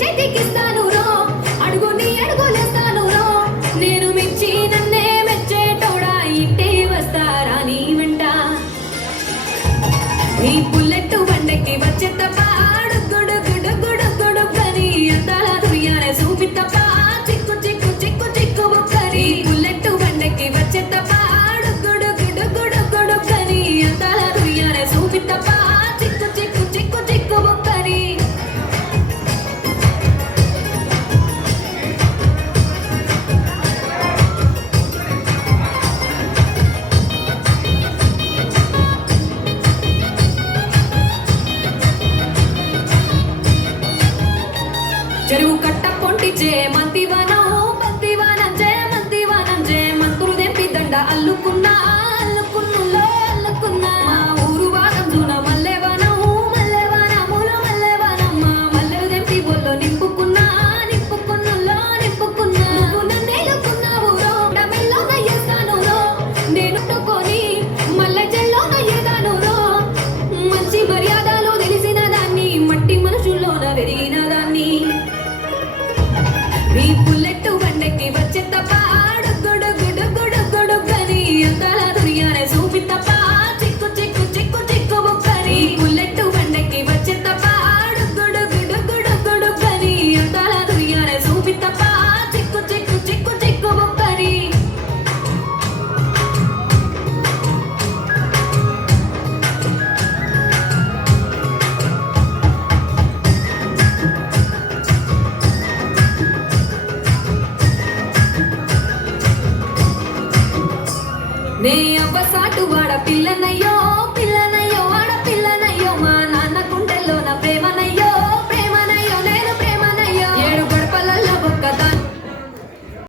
చేతికిస్తాను రో అడుగు నీ అడుగులేస్తాను రో నేను మెచ్చి నన్నే మెచ్చేటోడా ఇంటి వస్తారా నీ వెంట ఈ బుల్లెట్ బండెక్కి వచ్చే తప్ప గుడు గుడు గుడు గుడు కని అందాల దుర్యానే చూపి తప్ప చిక్కు చిక్కు చిక్కు చిక్కు బుక్కని బుల్లెట్ బండెక్కి వచ్చే తప్ప గుడు గుడు గుడు గుడు కని అందాల దుర్యానే చూపి తప్ప చిక్కు చిక్కు చిక్కు చిక్కు బుక్కని చెరువు కట్ట పొంటిచే మంతివనం మంతులు దెంపి దండ అల్లుకున్నా అల్లుకున్నులో అల్లుకున్నా మా ఊరు వాదం జూన మల్లెవనములో మల్లెవనమ్మ మల్లెలు దెంపి బొల్లో నింపుకున్నా నింపుకున్నులో నింపుకున్నా నువ్వు నన్నేలుకున్నావు రో డమెల్లో నయ్యేస్తాను రో నేను కొని మల్లె చెల్లో నయ్యేదాను రో మంచి మర్యాదలు తెలిసిన దాన్ని మట్టి మనుషుల్లోన పెరిగిన దాన్ని నీ బుల్లెట్ బండెక్కి వచ్చే తప్ప గుడు గుడు గుడు గుడు గని అందాల దుర్యానే చూపి తప్ప చిక్కు చిక్కు చిక్కు చిక్కు బుక్కని బుల్లెట్ బండెక్కి వచ్చే తప్ప గుడు గుడు గుడు గుడు గని అందాల దుర్యానే చూపి తప్ప చిక్కు చిక్కు చిక్కు చిక్కు బుక్కని నే అవ్వ సాటు వాడ పిల్లనయ్యో